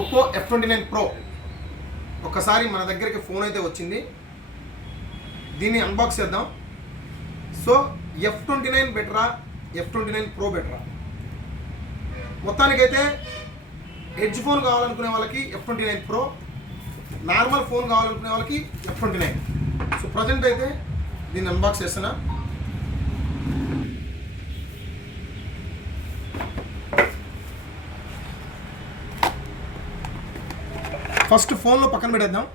Oppo F29 Pro ఒకసారి మన దగ్గరికి ఫోన్ అయితే వచ్చింది. దీన్ని అన్బాక్స్ చేద్దాం. సో F29 బెటరా, F29 Pro బెటరా? మొత్తానికైతే ఎడ్జ్ ఫోన్ కావాలనుకునే వాళ్ళకి F29 Pro, నార్మల్ ఫోన్ కావాలనుకునే వాళ్ళకి F29. సో ప్రజెంట్ అయితే దీన్ని అన్బాక్స్ చేస్తున్నా. ఫస్ట్ ఫోన్లో పక్కన పెట్టేద్దాం.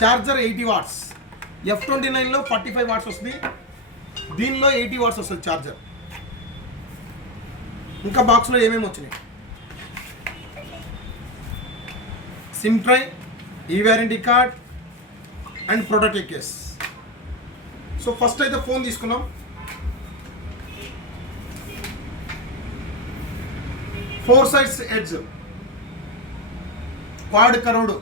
ఛార్జర్ 80 వాట్స్, F29లో 45 వాట్స్ వస్తుంది, దీనిలో 80 వాట్స్ వస్తుంది ఛార్జర్. ఇంకా బాక్స్లో ఏమేమి వచ్చినాయి? సిమ్ ట్రై, ఈ warranty card and protective case. So first అయితే ఫోన్ తీసుకున్నాం. Four sides edge, quad crore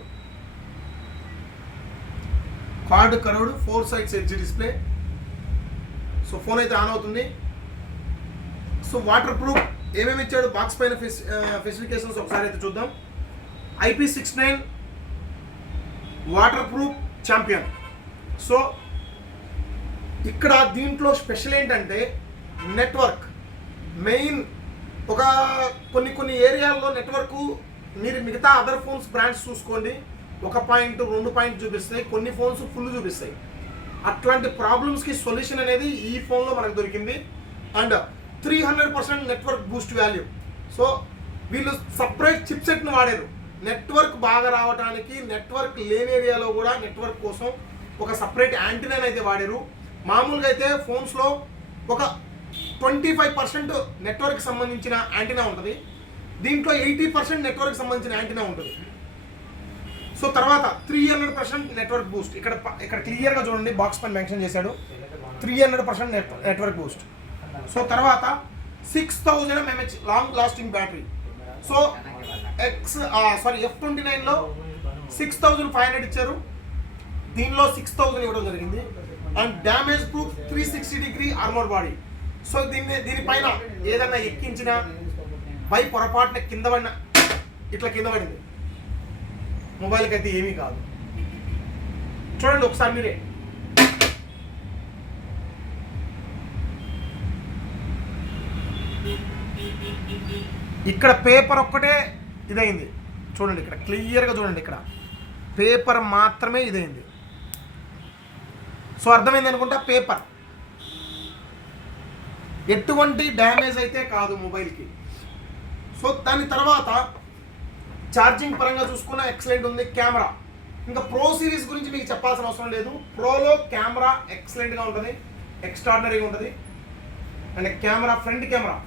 4 sides edge display. So phone అయితే ఆన్ అవుతుంది. సో వాటర్ ప్రూఫ్ ఏమేమి ఇచ్చాడు బాక్స్ పైన స్పెసిఫికేషన్స్ ఒకసారి అయితే చూద్దాం. IP69 water proof champion. So ఇక్కడ దీంట్లో స్పెషల్ ఏంటంటే నెట్వర్క్ మెయిన్. ఒక కొన్ని ఏరియాల్లో నెట్వర్క్ మీరు మిగతా అదర్ ఫోన్స్ బ్రాండ్స్ చూసుకోండి, 1 పాయింట్ 2 పాయింట్ చూపిస్తాయి, కొన్ని ఫోన్స్ ఫుల్ చూపిస్తాయి. అట్లాంటి ప్రాబ్లమ్స్కి సొల్యూషన్ అనేది ఈ ఫోన్లో మనకు దొరికింది. And 300% network Boost value. So వీళ్ళు సపరేట్ చిప్సెట్ను వాడారు నెట్వర్క్ బాగా రావడానికి. నెట్వర్క్ లేని ఏరియాలో కూడా నెట్వర్క్ కోసం ఒక సపరేట్ యాంటీనా అయితే వాడారు. మామూలుగా అయితే ఫోన్స్లో ఒక 25% నెట్వర్క్ సంబంధించిన యాంటీనా ఉంటుంది, దీంట్లో 80% నెట్వర్క్ సంబంధించిన యాంటీనా ఉంటుంది. సో తర్వాత 300% నెట్వర్క్ బూస్ట్. ఇక్కడ క్లియర్గా చూడండి, బాక్స్ పైన మెన్షన్ చేశాడు 300% నెట్వర్క్ బూస్ట్. సో తర్వాత 6000 mAh long lasting battery. So F29లో 6500 ఇచ్చారు, దీనిలో 6000 ఇవ్వడం జరిగింది. And damage proof 360° armour body. So దీనిపైన ఏదన్నా ఎక్కించినా పై పొరపాటున కింద పడిన ఇట్లా కింద పడింది, మొబైల్కి అయితే ఏమీ కాదు. చూడండి ఒకసారి మీరే. ఇక్కడ పేపర్ ఒక్కటే ఇదైంది, చూడండి ఇక్కడ క్లియర్గా చూడండి, ఇక్కడ పేపర్ మాత్రమే ఇదైంది. సో అర్థమైంది అనుకుంటా. పేపర్ ఎటువంటి డ్యామేజ్ అయితే కాదు మొబైల్కి. సో దాని తర్వాత ఛార్జింగ్ పరంగా చూసుకున్న ఎక్సలెంట్ ఉంది. కెమెరా ఇంకా ప్రో సిరీస్ గురించి మీకు చెప్పాల్సిన అవసరం లేదు. ప్రోలో కెమెరా ఎక్సలెంట్గా ఉంటుంది, ఎక్స్ట్రాడినరీగా ఉంటుంది. అండ్ కెమెరా, ఫ్రంట్ కెమెరా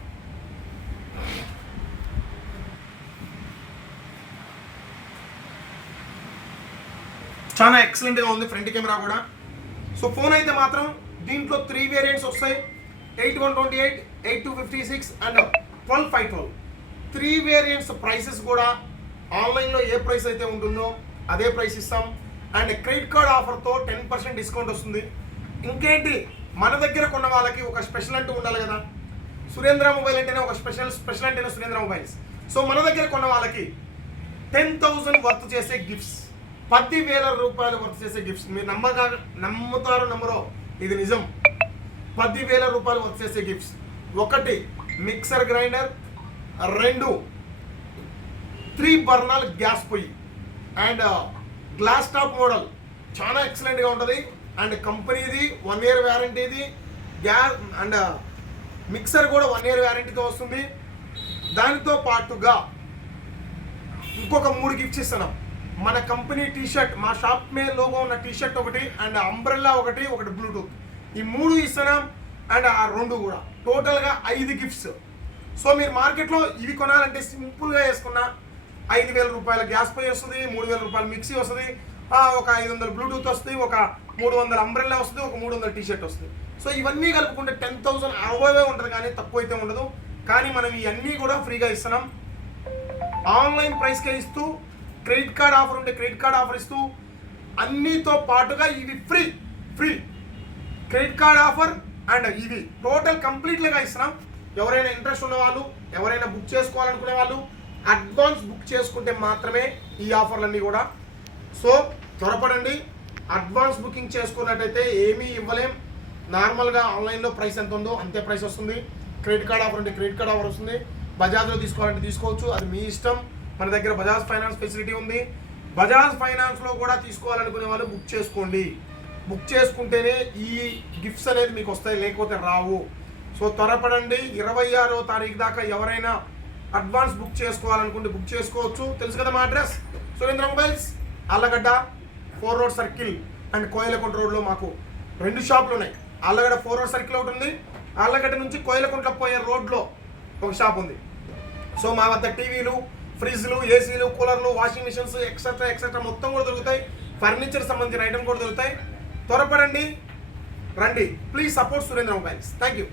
చాలా ఎక్సలెంట్గా ఉంది, ఫ్రంట్ కెమెరా కూడా. సో ఫోన్ అయితే మాత్రం దీంట్లో 3 వేరియంట్స్ వస్తాయి, 8128, 8256 అండ్ 12512. 3 వేరియంట్స్. ప్రైసెస్ కూడా ఆన్లైన్లో ఏ ప్రైస్ అయితే ఉంటుందో అదే ప్రైస్ ఇస్తాం. అండ్ క్రెడిట్ కార్డ్ ఆఫర్తో 10% డిస్కౌంట్ వస్తుంది. ఇంకేంటి, మన దగ్గర కొన్న వాళ్ళకి ఒక స్పెషల్ అంటూ ఉండాలి కదా. సురేంద్ర మొబైల్ అంటేనే ఒక స్పెషల్ అంటేనే సురేంద్ర మొబైల్స్. సో మన దగ్గర కొన్న వాళ్ళకి 10,000 వర్త్ చేసే గిఫ్ట్స్, 10,000 రూపాయలు వర్త్ చేసే గిఫ్ట్స్. మీరు నమ్ముతారో నమ్మరో, ఇది నిజం. 10,000 రూపాయలు వర్త్ చేసే gifts. 1 mixer grinder, 2 3 burner gas పొయ్యి అండ్ గ్లాస్ టాప్ మోడల్ చాలా ఎక్సలెంట్గా ఉంటుంది. అండ్ కంపెనీది 1 year వ్యారంటీది. గ్యాస్ అండ్ మిక్సర్ కూడా 1 year వ్యారంటీతో వస్తుంది. దానితో పాటుగా ఇంకొక 3 గిఫ్ట్స్ ఇస్తున్నాం. మన కంపెనీ టీషర్ట్, మా షాప్ మీద లోగో ఉన్న టీషర్ట్ ఒకటి, అండ్ అంబ్రెల్లా ఒకటి బ్లూటూత్, ఈ 3 ఇస్తున్నాం. అండ్ ఆ 2 కూడా టోటల్గా 5 గిఫ్ట్స్. సో మీరు మార్కెట్లో ఇవి కొనాలంటే సింపుల్గా వేసుకున్న 5,000 రూపాయల గ్యాస్ పొయ్యి వస్తుంది, 3,000 రూపాయల మిక్సీ వస్తుంది, ఒక 500 బ్లూటూత్ వస్తుంది, ఒక 300 అంబ్రెల్లా వస్తుంది, ఒక 300 టీషర్ట్ వస్తుంది. సో ఇవన్నీ కలుపుకుంటే 10,000 అవే ఉంటుంది, కానీ తక్కువ అయితే ఉండదు. కానీ మనం ఇవన్నీ కూడా ఫ్రీగా ఇస్తున్నాం. ఆన్లైన్ ప్రైస్కే ఇస్తూ, క్రెడిట్ కార్డ్ ఆఫర్ ఉంటే క్రెడిట్ కార్డ్ ఆఫర్ ఇస్తూ, అన్నితో పాటుగా ఇవి free credit card offer and ఇవి టోటల్ కంప్లీట్గా ఇస్తున్నాం. ఎవరైనా ఇంట్రెస్ట్ ఉన్న వాళ్ళు, ఎవరైనా బుక్ చేసుకోవాలనుకునే వాళ్ళు అడ్వాన్స్ బుక్ చేసుకుంటే మాత్రమే ఈ ఆఫర్లన్నీ కూడా. సో త్వరపడండి, అడ్వాన్స్ బుకింగ్ చేసుకున్నట్టయితే ఏమీ ఇవ్వలేం. నార్మల్గా ఆన్లైన్లో ప్రైస్ ఎంత ఉందో అంతే ప్రైస్ వస్తుంది. క్రెడిట్ కార్డ్ ఆఫర్ అంటే క్రెడిట్ కార్డ్ ఆఫర్ వస్తుంది. బజాజ్లో తీసుకోవాలంటే తీసుకోవచ్చు, అది మీ ఇష్టం. మన దగ్గర బజాజ్ ఫైనాన్స్ ఫెసిలిటీ ఉంది. బజాజ్ ఫైనాన్స్లో కూడా తీసుకోవాలనుకునే వాళ్ళు బుక్ చేసుకోండి. బుక్ చేసుకుంటేనే ఈ గిఫ్ట్స్ అనేది మీకు వస్తాయి, లేకపోతే రావు. సో త్వరపడండి. 26వ తారీఖు దాకా ఎవరైనా అడ్వాన్స్ బుక్ చేసుకోవాలనుకుంటే బుక్ చేసుకోవచ్చు. తెలుసు కదా మా address, Surendra mobiles, Allagadda 4 road circle and Koilakunta రోడ్లో మాకు 2 షాపులు ఉన్నాయి. ఆళ్ళగడ్డ 4 రోడ్ సర్కిల్ ఒకటి ఉంది, ఆళ్ళగడ్డ నుంచి కోయిలకుంట పోయే రోడ్లో ఒక షాప్ ఉంది. సో మా వద్ద టీవీలు, ఫ్రిడ్జ్లు, ఏసీలు, కూలర్లు, వాషింగ్ మిషన్స్ ఎక్సెట్రా ఎక్సెట్రా మొత్తం కూడా దొరుకుతాయి. ఫర్నిచర్ సంబంధించిన ఐటమ్ కూడా దొరుకుతాయి. త్వరపడండి, రండి. Please support Surendra mobiles. Thank you.